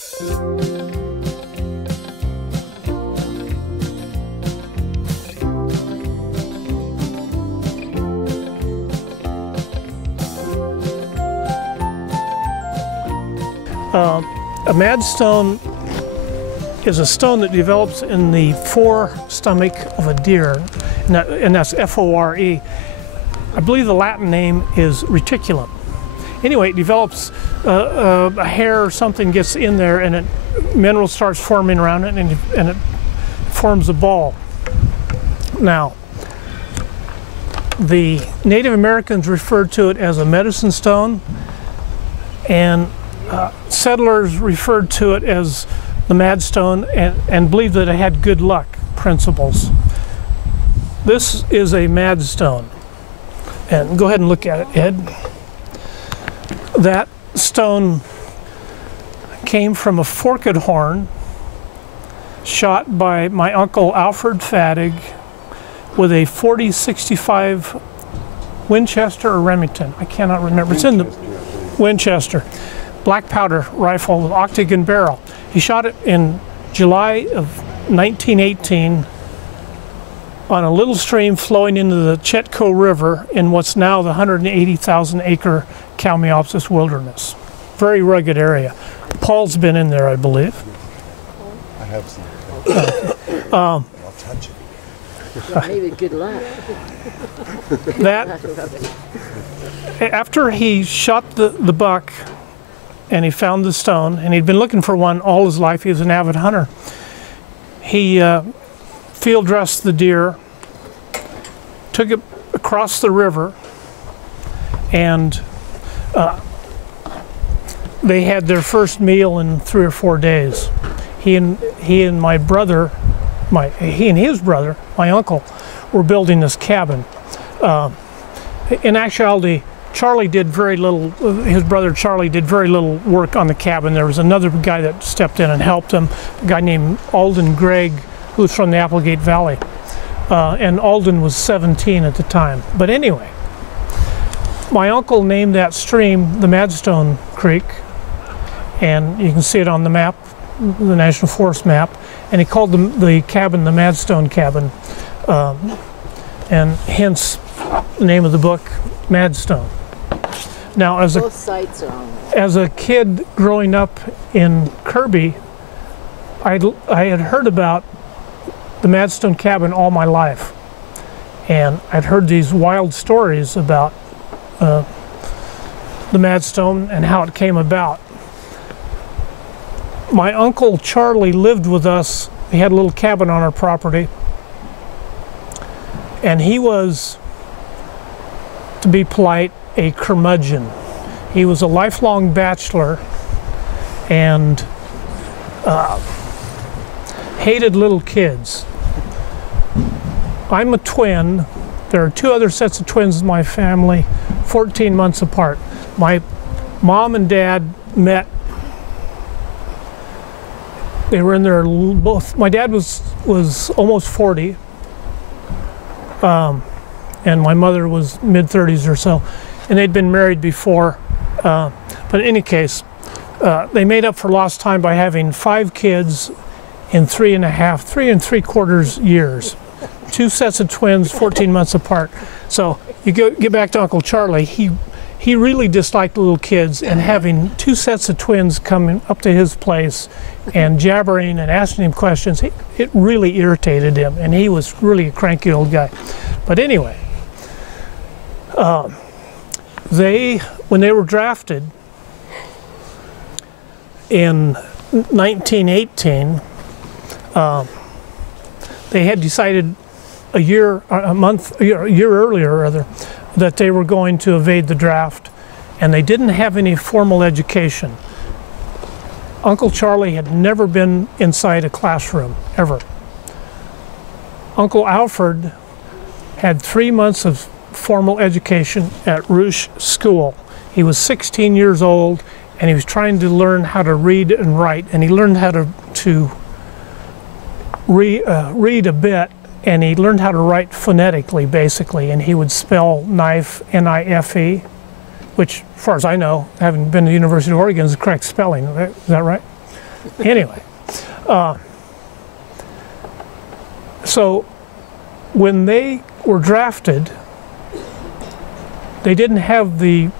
A Madstone is a stone that develops in the forestomach of a deer, and that's F-O-R-E. I believe the Latin name is reticulum. Anyway, it develops a hair or something gets in there, and mineral starts forming around it, and it forms a ball. Now, the Native Americans referred to it as a medicine stone, and settlers referred to it as the Madstone and believed that it had good luck principles. This is a Madstone, and go ahead and look at it, Ed. That stone came from a forked horn shot by my uncle Alfred Fattig with a .40-65 Winchester or Remington. I cannot remember. It's in the Winchester. Black powder rifle with octagon barrel. He shot it in July of 1918 on a little stream flowing into the Chetco River in what's now the 180,000 acre Kalmiopsis wilderness. Very rugged area. Paul's been in there, I believe. I have seen it. I'll touch it. Well, maybe good luck. After he shot the buck, and he found the stone, and he'd been looking for one all his life. He was an avid hunter. He field dressed the deer, took it across the river, and they had their first meal in 3 or 4 days. He and my brother, he and his brother, my uncle, were building this cabin. In actuality, Charlie did very little, his brother Charlie did very little work on the cabin. There was another guy that stepped in and helped him, a guy named Alden Gregg, who was from the Applegate Valley. And Alden was 17 at the time. But anyway, my uncle named that stream the Madstone Creek, and you can see it on the map, the National Forest map, and he called the cabin the Madstone Cabin, and hence the name of the book, Madstone. Now, as a kid growing up in Kirby, I had heard about the Madstone Cabin all my life, and I'd heard these wild stories about the Madstone and how it came about. My uncle Charlie lived with us. He had a little cabin on our property, and he was, to be polite, a curmudgeon. He was a lifelong bachelor and hated little kids. I'm a twin. There are 2 other sets of twins in my family, 14 months apart. My mom and dad met. They were in their both. My dad was almost 40, and my mother was mid-30s or so, and they'd been married before. But in any case, they made up for lost time by having 5 kids in 3 3/4 years. 2 sets of twins, 14 months apart. So you get back to Uncle Charlie. He really disliked little kids, and having 2 sets of twins coming up to his place and jabbering and asking him questions, it really irritated him, and he was really a cranky old guy. But anyway, when they were drafted in 1918, they had decided a year earlier rather, that they were going to evade the draft, and they didn't have any formal education. Uncle Charlie had never been inside a classroom, ever. Uncle Alfred had 3 months of formal education at Rouge School. He was 16 years old, and he was trying to learn how to read and write, and he learned how to read a bit, and he learned how to write phonetically, basically, and he would spell knife, N-I-F-E, which, as far as I know, having been to the University of Oregon, is the correct spelling. Is that right? Anyway, so when they were drafted, they didn't have the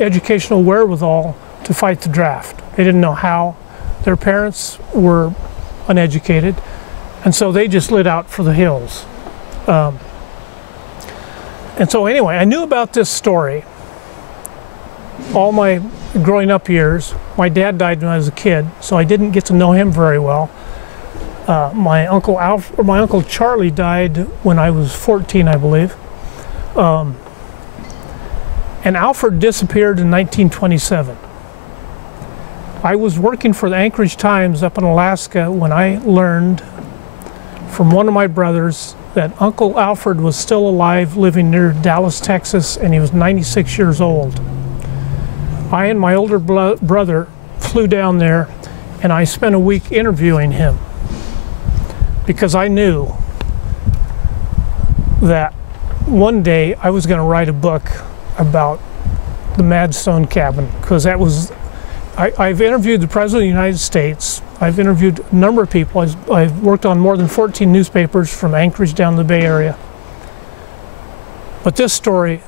educational wherewithal to fight the draft. They didn't know how. Their parents were uneducated, and so they just lit out for the hills. And so anyway, I knew about this story all my growing up years. My dad died when I was a kid, so I didn't get to know him very well. My uncle Charlie died when I was 14, I believe. And Alfred disappeared in 1927. I was working for the Anchorage Times up in Alaska when I learned from one of my brothers that Uncle Alfred was still alive, living near Dallas, Texas, and he was 96 years old. I and my older brother flew down there, and I spent a week interviewing him because I knew that one day I was going to write a book about the Madstone cabin, because that was, I've interviewed the President of the United States. I've interviewed a number of people. I've worked on more than 14 newspapers from Anchorage down to the Bay Area. But this story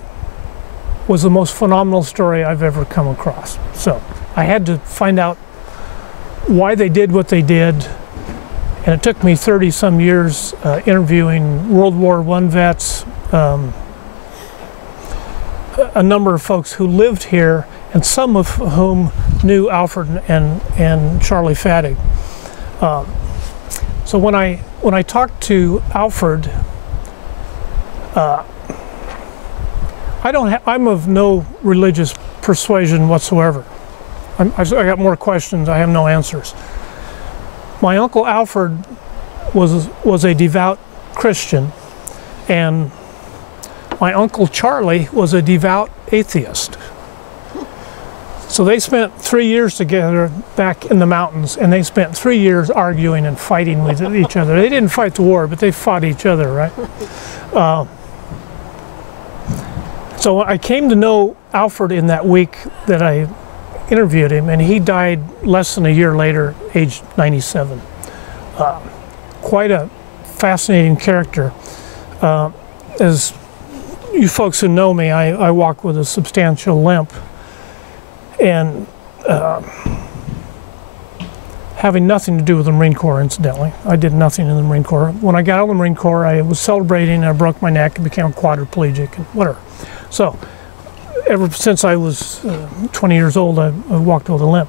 was the most phenomenal story I've ever come across. So I had to find out why they did what they did. And it took me 30 some years interviewing World War I vets, a number of folks who lived here, and some of whom knew Alfred and Charlie Fattig. So when I talked to Alfred, I'm of no religious persuasion whatsoever. I got more questions, I have no answers. My Uncle Alfred was a devout Christian, and my Uncle Charlie was a devout atheist. So they spent 3 years together back in the mountains, and they spent 3 years arguing and fighting with each other. They didn't fight the war, but they fought each other, right? So I came to know Alfred in that week that I interviewed him, and he died less than a year later, age 97. Quite a fascinating character. As you folks who know me, I walk with a substantial limp, and having nothing to do with the Marine Corps, incidentally. I did nothing in the Marine Corps. When I got out of the Marine Corps, I was celebrating, and I broke my neck and became quadriplegic and whatever. So ever since I was 20 years old, I walked with a limp.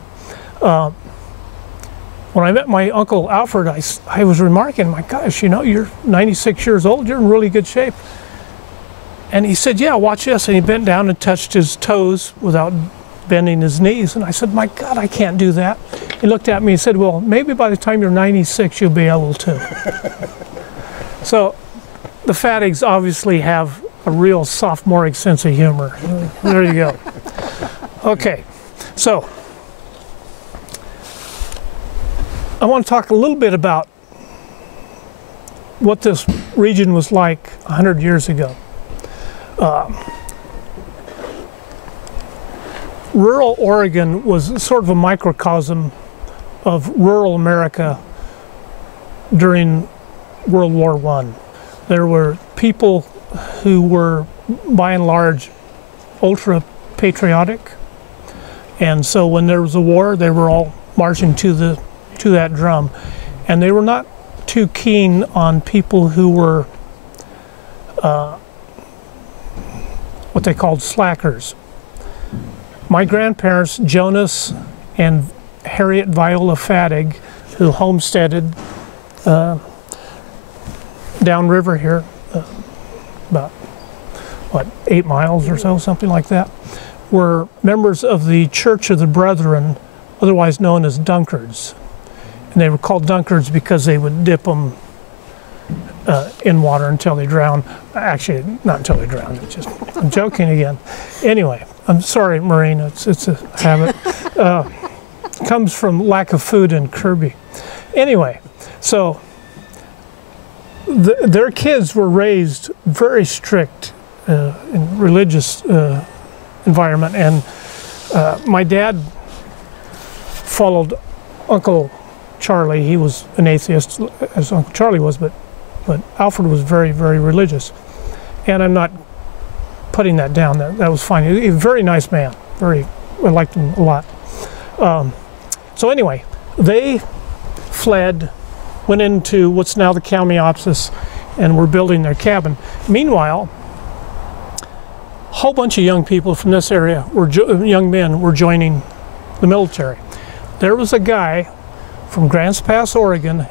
When I met my Uncle Alfred, I was remarking, my gosh, you know, you're 96 years old, you're in really good shape. And he said, yeah, watch this. And he bent down and touched his toes without bending his knees. And I said, my God, I can't do that. He looked at me and said, well, maybe by the time you're 96, you'll be able to. So the Fattigs obviously have a real sophomoric sense of humor. There you go. Okay, so I want to talk a little bit about what this region was like 100 years ago. Rural Oregon was sort of a microcosm of rural America during World War I. There were people who were, by and large, ultra-patriotic, and so when there was a war, they were all marching to that drum, and they were not too keen on people who were what they called slackers. My grandparents, Jonas and Harriet Viola Fattig, who homesteaded downriver here, about, what, 8 miles or so, something like that, were members of the Church of the Brethren, otherwise known as Dunkards. And they were called Dunkards because they would dip them in water until they drowned. Actually, not until they drowned. It's just, I'm joking again. Anyway, I'm sorry, Maureen. It's a habit. Comes from lack of food in Kirby. Anyway, so their kids were raised very strict in religious environment, and my dad followed Uncle Charlie. He was an atheist, as Uncle Charlie was, but Alfred was very, very religious. And I'm not putting that down. That was fine. He was a very nice man. I liked him a lot. So anyway, they fled, went into what's now the county office, and were building their cabin. Meanwhile, a whole bunch of young people from this area, young men, were joining the military. There was a guy from Grants Pass, Oregon,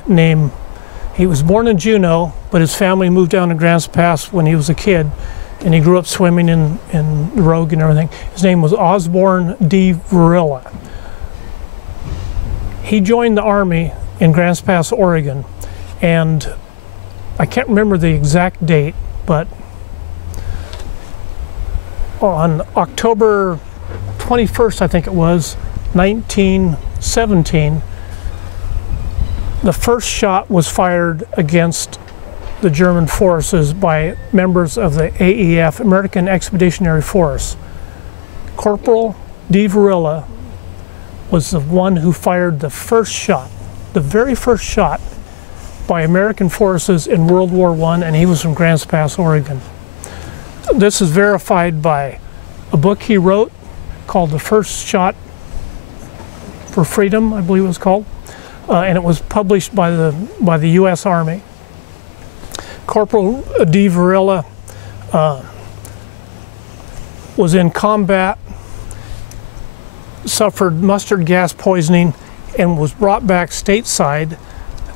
he was born in Juneau, but his family moved down to Grants Pass when he was a kid, and he grew up swimming in the Rogue and everything. His name was Osborne D. Varilla. He joined the Army in Grants Pass, Oregon, and I can't remember the exact date, but on October 21st, I think it was, 1917, the first shot was fired against the German forces by members of the AEF, American Expeditionary Force. Corporal D. Varilla was the one who fired the first shot, the very first shot by American forces in World War I, and he was from Grants Pass, Oregon. This is verified by a book he wrote called The First Shot for Freedom, I believe it was called, and it was published by the U.S. Army. Corporal D. Varilla was in combat, suffered mustard gas poisoning, and was brought back stateside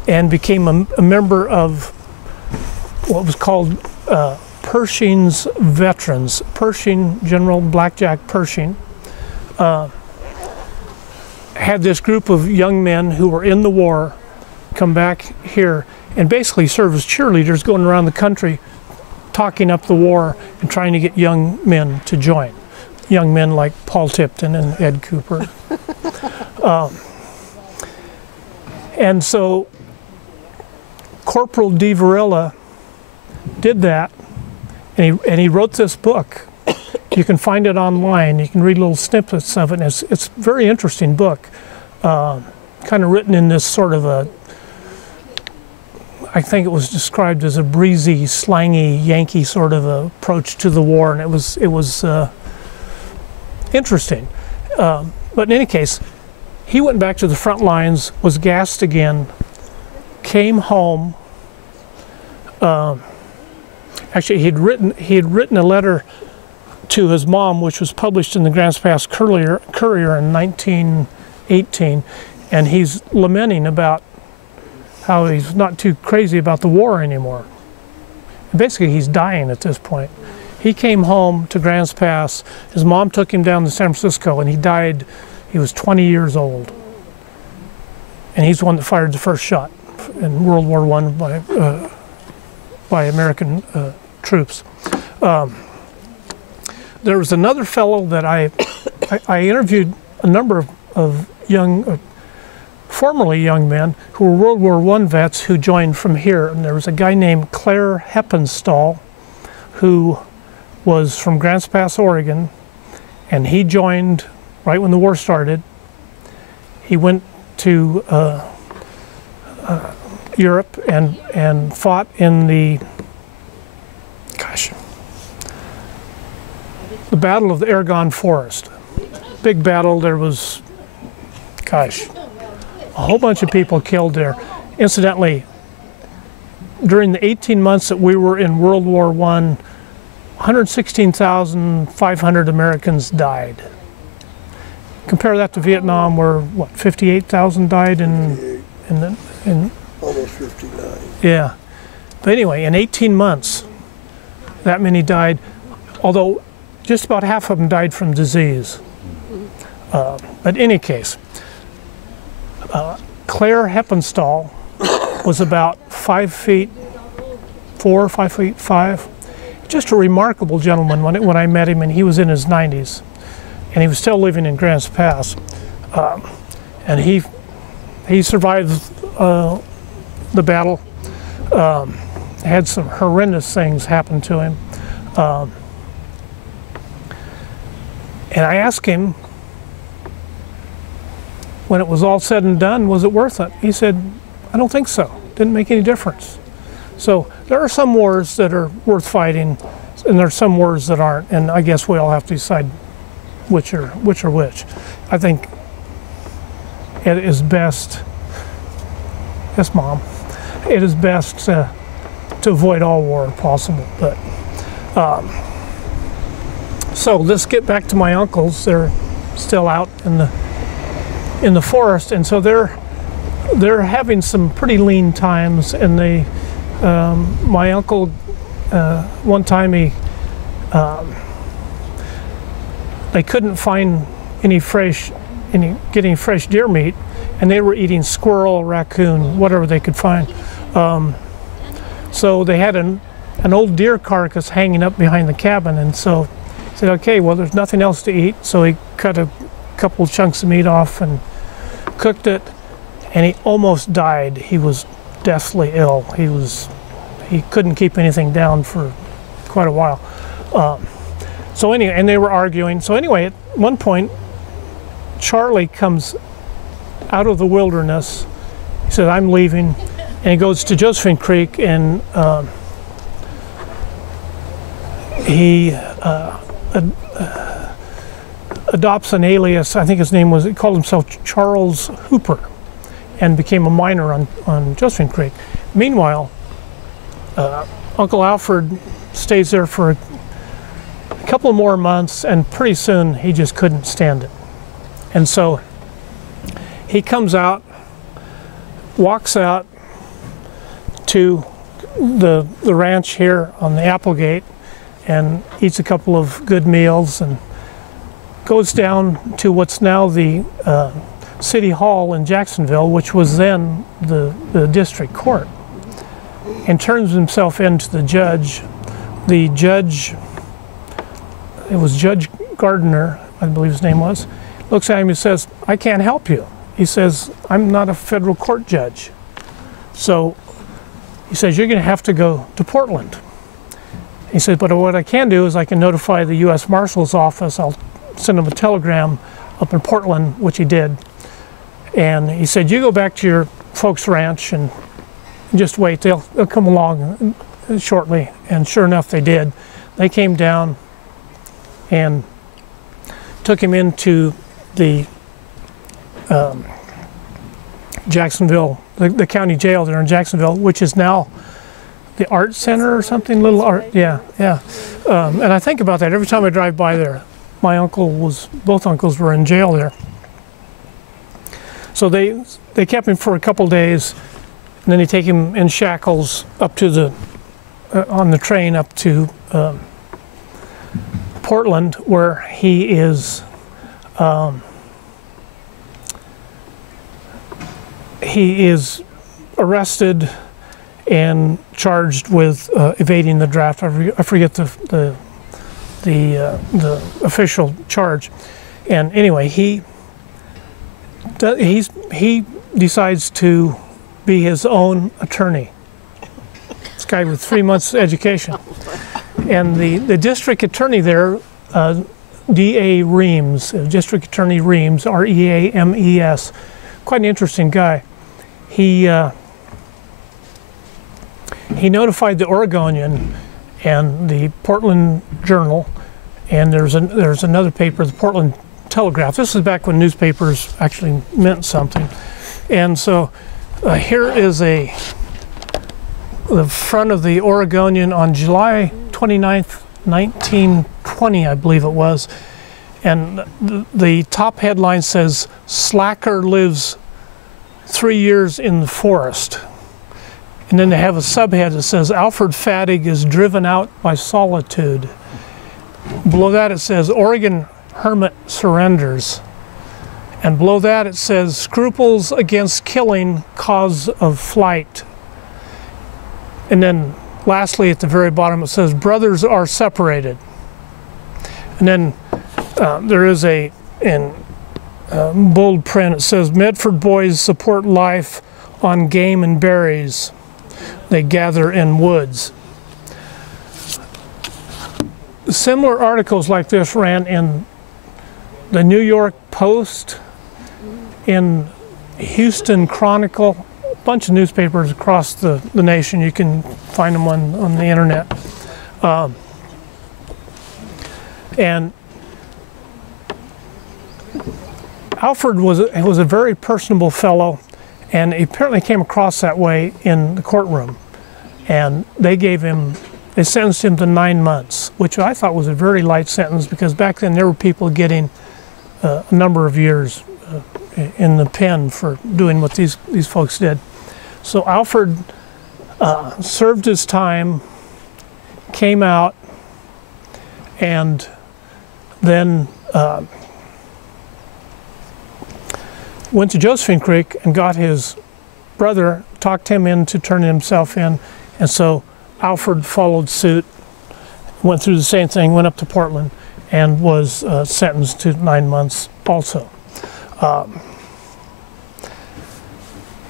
and became a member of what was called Pershing's Veterans. Pershing, General Blackjack Pershing, had this group of young men who were in the war come back here and basically serve as cheerleaders going around the country talking up the war and trying to get young men to join. Young men like Paul Tipton and Ed Cooper. And so Corporal D. Varilla did that, and he wrote this book. You can find it online. You can read little snippets of it. And it's a very interesting book, kind of written in this sort of I think it was described as a breezy, slangy, Yankee sort of approach to the war, and it was interesting. But in any case, he went back to the front lines, was gassed again, came home. Actually, he had written a letter to his mom, which was published in the Grants Pass Courier in 1918, and he's lamenting about how he's not too crazy about the war anymore. Basically, he's dying at this point. He came home to Grants Pass. His mom took him down to San Francisco, and he died. He was 20 years old. And he's the one that fired the first shot in World War I by American troops. There was another fellow that I interviewed a number of young, formerly young men who were World War I vets who joined from here. And there was a guy named Claire Heppenstall who was from Grants Pass, Oregon, and he joined right when the war started. He went to Europe and fought in the Battle of the Argonne Forest. Big battle. There was, a whole bunch of people killed there. Incidentally, during the 18 months that we were in World War I, 116,500 Americans died. Compare that to Vietnam, where what, 58,000 died in almost 59. Yeah, but anyway, in 18 months, that many died. Although just about half of them died from disease. But in any case, Claire Heppenstall was about 5'4", 5'5". Just a remarkable gentleman when I met him, and he was in his 90s, and he was still living in Grants Pass, and he survived the battle. Had some horrendous things happen to him, and I asked him, when it was all said and done, was it worth it? He said, I don't think so. Didn't make any difference. So there are some wars that are worth fighting, and there are some wars that aren't, and I guess we all have to decide which are which. I think it is best, yes, Mom, it is best to avoid all war if possible. But so let's get back to my uncles. They're still out in the forest, and so they're having some pretty lean times. And they, my uncle, one time they couldn't find any fresh deer meat, and they were eating squirrel, raccoon, whatever they could find. So they had an old deer carcass hanging up behind the cabin, and so he said, okay, well, there's nothing else to eat. So he cut a couple chunks of meat off and cooked it, and he almost died. He was deathly ill. He couldn't keep anything down for quite a while. So anyway, and they were arguing. So anyway, at one point, Charlie comes out of the wilderness. He said, I'm leaving. And he goes to Josephine Creek, and he adopts an alias. I think his name was, he called himself Charles Hooper, and became a miner on Josephine Creek. Meanwhile, Uncle Alfred stays there for a couple more months, and pretty soon he just couldn't stand it. And so he comes out, walks out to the ranch here on the Applegate, and eats a couple of good meals, and goes down to what's now the City Hall in Jacksonville, which was then the district court, and turns himself into the judge. The judge, it was Judge Gardner, I believe his name was, looks at him and says, I can't help you. He says, I'm not a federal court judge. So he says, you're going to have to go to Portland. He said, but what I can do is I can notify the U.S. Marshal's office. I'll send him a telegram up in Portland, which he did. And he said, you go back to your folks' ranch and just wait. They'll come along shortly. And sure enough, they did. They came down and took him into the Jacksonville, the county jail there in Jacksonville, which is now the art center or something, little art, yeah. And I think about that every time I drive by there. My both uncles were in jail there. So they kept him for a couple days, and then they take him in shackles up to on the train up to Portland, where he is arrested and charged with evading the draft. I forget the official charge. And anyway, he decides to be his own attorney. This guy with 3 months education. And the district attorney there, D.A. Reams, District Attorney Reams, R-E-A-M-E-S, quite an interesting guy. He notified the Oregonian and the Portland Journal, and there's another paper, the Portland Telegraph. This is back when newspapers actually meant something. And so here is the front of the Oregonian on July 29th, 1920, I believe it was. And the top headline says, "Slacker lives 3 years in the forest." And then they have a subhead that says, "Alfred Fattig is driven out by solitude." Below that it says, "Oregon hermit surrenders." And below that it says, "Scruples against killing cause of flight." And then lastly at the very bottom it says, "Brothers are separated." And then there is in bold print, it says, "Medford boys support life on game and berries they gather in woods." Similar articles like this ran in the New York Post, in Houston Chronicle, a bunch of newspapers across the nation. You can find them on the internet. And Alfred was a very personable fellow, and he apparently came across that way in the courtroom. And they sentenced him to 9 months, which I thought was a very light sentence, because back then there were people getting a number of years in the pen for doing what these folks did. So Alfred served his time, came out, and then went to Josephine Creek and got his brother, talked him into turning himself in, and so Alfred followed suit, went through the same thing, went up to Portland, and was sentenced to 9 months also.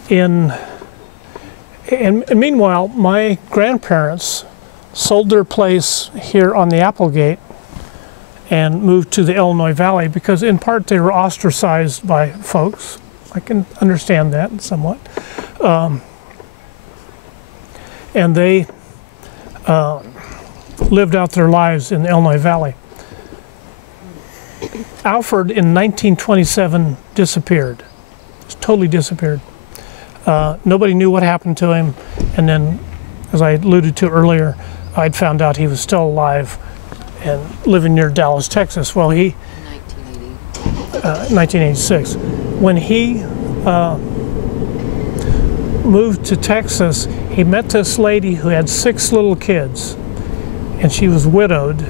And meanwhile, my grandparents sold their place here on the Applegate and moved to the Illinois Valley because in part they were ostracized by folks. I can understand that somewhat. And they lived out their lives in the Illinois Valley. Alfred in 1927 disappeared. Just totally disappeared. Nobody knew what happened to him, and then, as I alluded to earlier, I'd found out he was still alive and living near Dallas, Texas. Well, 1986. When he moved to Texas, he met this lady who had 6 little kids, and she was widowed,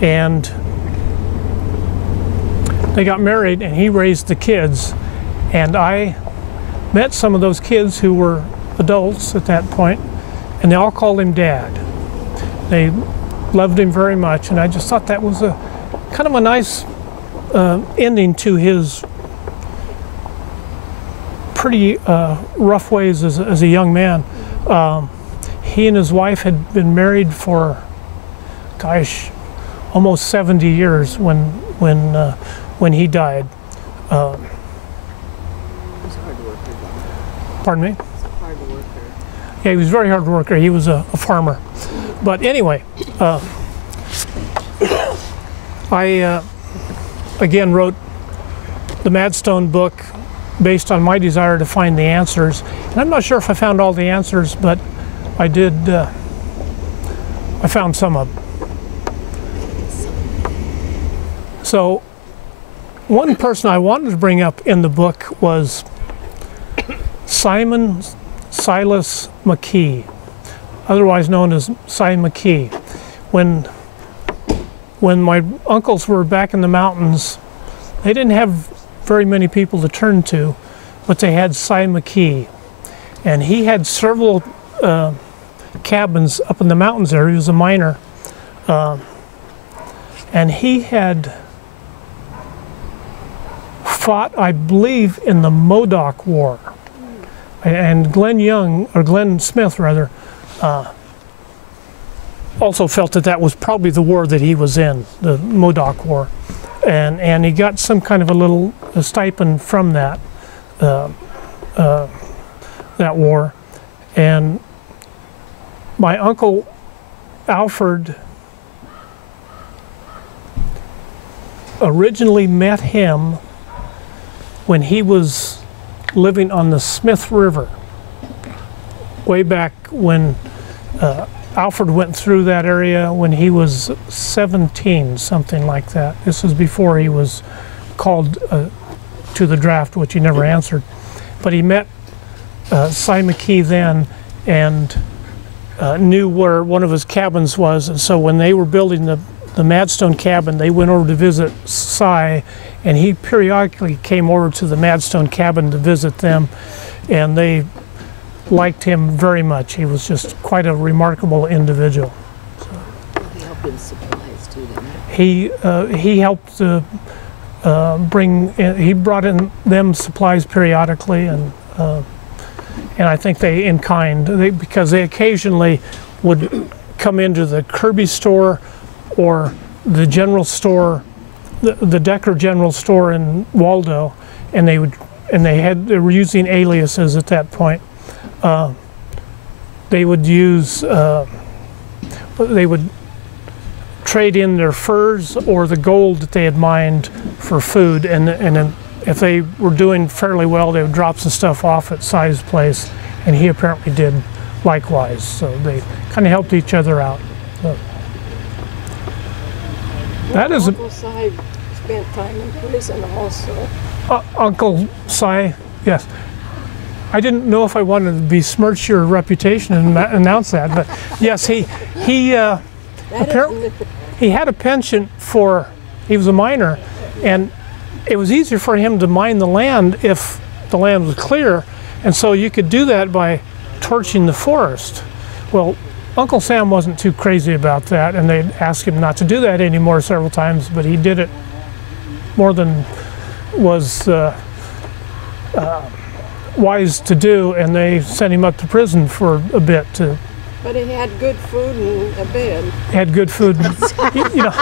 and they got married, and he raised the kids, and I met some of those kids who were adults at that point, and they all called him Dad. They loved him very much, and I just thought that was a kind of a nice ending to his pretty rough ways as a young man. He and his wife had been married for, gosh, almost 70 years when he died. Pardon me? He's a hard worker. Yeah, he was a very hard worker. He was a farmer. But anyway, I again wrote the Madstone book based on my desire to find the answers. And I'm not sure if I found all the answers, but I did. I found some of them. So one person I wanted to bring up in the book was Simon Silas McKee, otherwise known as Cy McKee. When my uncles were back in the mountains, they didn't have very many people to turn to, but they had Cy McKee. And he had several cabins up in the mountains there. He was a miner. And he had fought, I believe, in the Modoc War. And Glenn Smith rather, also felt that was probably the war that he was in, the Modoc War. And he got some kind of a stipend from that war. And my uncle Alfred originally met him when he was living on the Smith River, way back when Alfred went through that area when he was 17, something like that. This was before he was called to the draft, which he never answered. But he met Cy McKee then and knew where one of his cabins was. And so when they were building the Madstone cabin, they went over to visit Cy, and he periodically came over to the Madstone cabin to visit them, and they liked him very much. He was just quite a remarkable individual. He helped with supplies too, didn't He helped he brought in them supplies periodically, and I think they in kind, because they occasionally would come into the Kirby store or the general store the Decker General Store in Waldo, and they were using aliases at that point. They would trade in their furs or the gold that they had mined for food, and then if they were doing fairly well, they would drop some stuff off at Si's place, and he apparently did likewise. So they kind of helped each other out. So. That is Uncle Si spent time in prison also. Uncle Si, yes. I didn't know if I wanted to besmirch your reputation and announce that, but yes, he apparently he had a penchant for. He was a miner, and it was easier for him to mine the land if the land was clear, and so you could do that by torching the forest. Well, Uncle Sam wasn't too crazy about that, and they'd asked him not to do that anymore several times, but he did it more than was wise to do, and they sent him up to prison for a bit to. But he had good food and a bed. Had good food, you know.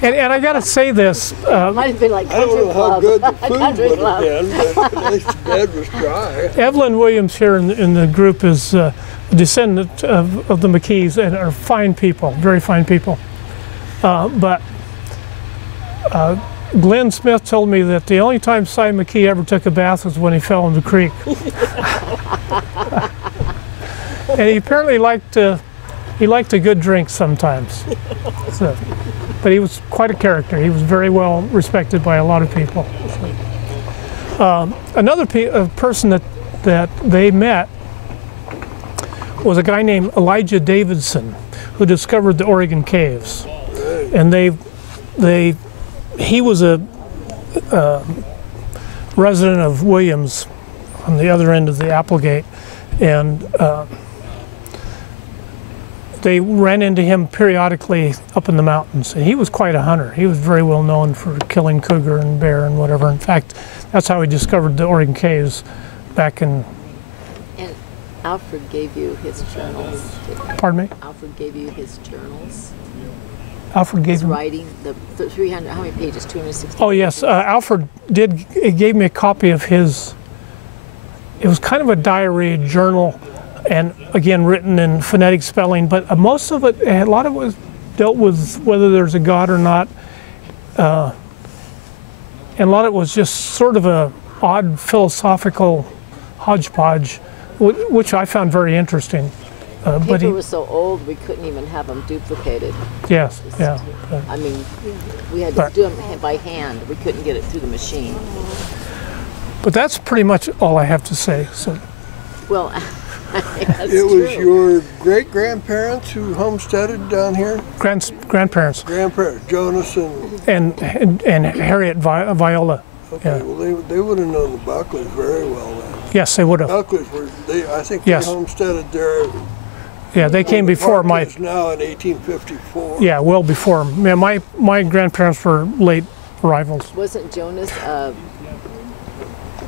And I got to say this. Might have been like I don't know how good the food Country would club. have been, but at least the bed was dry. Evelyn Williams here in the group is a descendant of the McKees, and are fine people, very fine people. But Glenn Smith told me that the only time Si McKee ever took a bath was when he fell in the creek. And he apparently liked a good drink sometimes. So, but he was quite a character. He was very well respected by a lot of people. So. Another person that they met was a guy named Elijah Davidson, who discovered the Oregon caves. And he was a resident of Williams on the other end of the Applegate, and they ran into him periodically up in the mountains. And he was quite a hunter. He was very well known for killing cougar and bear and whatever. In fact, that's how he discovered the Oregon caves back in. And Alfred gave you his journals. Pardon me? Alfred gave you his journals. Alfred gave His him. writing, the 300, how many pages? 260? Oh yes, Alfred gave me a copy of his. It was kind of a diary, journal, and again written in phonetic spelling, but most of it, a lot of it was dealt with whether there's a God or not, and a lot of it was just sort of a odd philosophical hodgepodge, which I found very interesting. But Paper was so old we couldn't even have them duplicated. Yes, yeah. I mean, we had to do them by hand. We couldn't get it through the machine. But that's pretty much all I have to say. So. Well, that's It was true. your great-grandparents who homesteaded down here? Grandparents. Grandparents, Jonas and... And Harriet Viola. Okay, Yeah. well, they would have known the Buckleys very well then. Yes, they would have. Buckleys were, I think Yes. they homesteaded there. Yeah, they came before my. Is now in 1854. Yeah, well before. Yeah, my grandparents were late arrivals. Wasn't Jonas,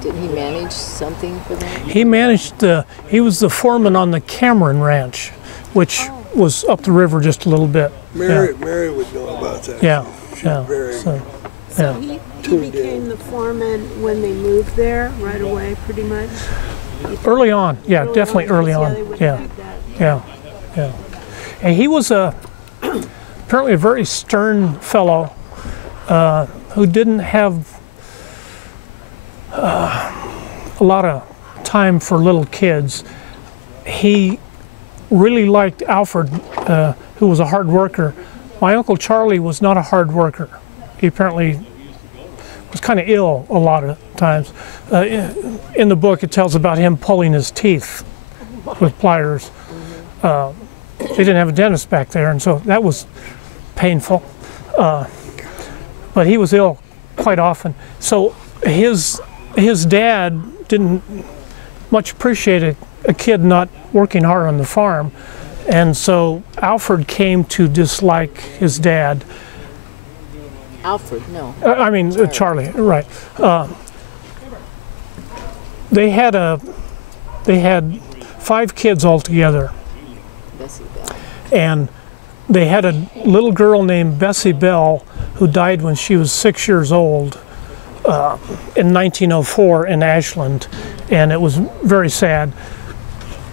didn't he manage something for them? He managed he was the foreman on the Cameron Ranch, which was up the river just a little bit. Mary would know about that. Yeah, She's yeah. very So, So yeah. he tuned became the foreman when they moved there, right away, pretty much? Early on, yeah, definitely early Yeah, on. they would Yeah, have that. yeah. And he was apparently a very stern fellow who didn't have a lot of time for little kids. He really liked Alfred, who was a hard worker. My Uncle Charlie was not a hard worker. He apparently was kind of ill a lot of times. In the book, it tells about him pulling his teeth with pliers. They didn't have a dentist back there, and so that was painful. But he was ill quite often. So his dad didn't much appreciate a kid not working hard on the farm, and so Alfred came to dislike his dad. Alfred, no. I mean Charlie, right? They had 5 kids altogether, Bessie Bell. and they had a little girl named Bessie Bell who died when she was 6 years old in 1904 in Ashland, and it was very sad.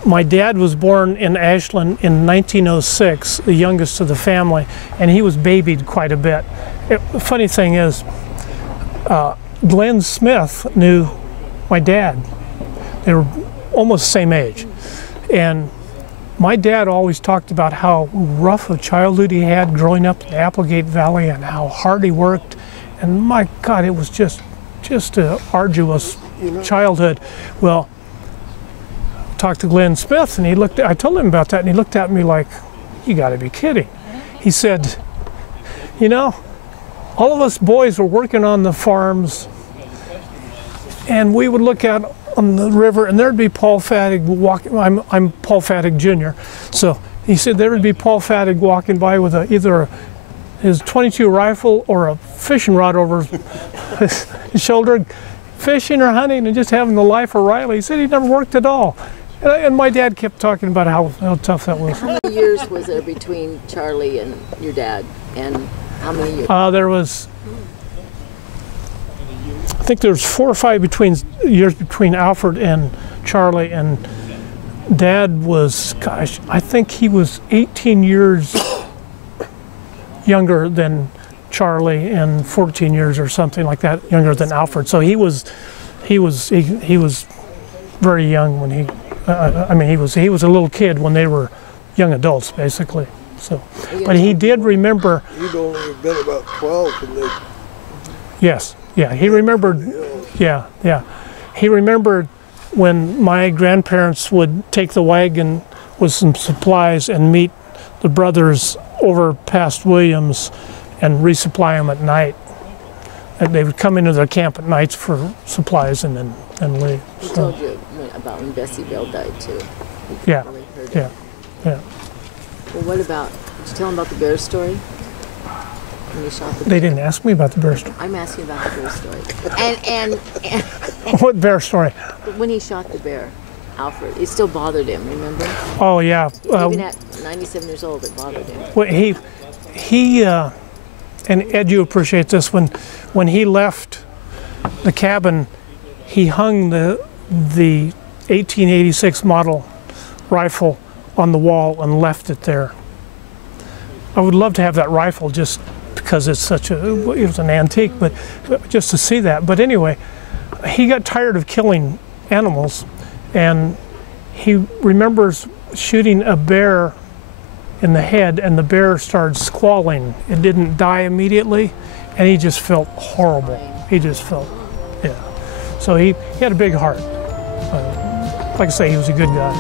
My dad was born in Ashland in 1906, the youngest of the family, and he was babied quite a bit. The funny thing is, Glenn Smith knew my dad. They were almost the same age. And my dad always talked about how rough a childhood he had growing up in the Applegate Valley and how hard he worked. And my God, it was just an arduous childhood. Well, I talked to Glenn Smith, and I told him about that, and he looked at me like, you gotta be kidding. He said, you know, all of us boys were working on the farms, and we would look out on the river, and there'd be Paul Fattig walking. I'm Paul Fattig Jr. So he said there would be Paul Fattig walking by with either his .22 rifle or a fishing rod over his shoulder, fishing or hunting and just having the life of Riley. He said he never worked at all. And my dad kept talking about how tough that was. How many years was there between Charlie and your dad? And how many years? There was, I think there was 4 or 5 years between Alfred and Charlie, and Dad was, gosh, I think he was 18 years younger than Charlie and 14 years or something like that younger than Alfred. So he was very young when he. I mean, he was a little kid when they were young adults, basically. So, but he did remember. You'd only been about 12 when they. Yes, yeah, he remembered. Yeah, yeah, he remembered when my grandparents would take the wagon with some supplies and meet the brothers over past Williams and resupply them at night. And they would come into their camp at nights for supplies and then leave. He told you about when Bessie Bell died too. Yeah, yeah, yeah. Well, what about, did you tell him about the bear story? When you shot the bear? They didn't ask me about the bear story. I'm asking about the bear story. And What bear story? when he shot the bear, Alfred, it still bothered him, remember? Oh, yeah. Even at 97 years old, it bothered him. Well, he and Ed, you appreciate this, when he left the cabin, he hung the 1886 model rifle on the wall and left it there. I would love to have that rifle just because it was an antique, but just to see that. But anyway, he got tired of killing animals, and he remembers shooting a bear in the head, and the bear started squalling. It didn't die immediately, and he just felt horrible. He just felt, yeah. So he had a big heart. Like I say, he was a good guy.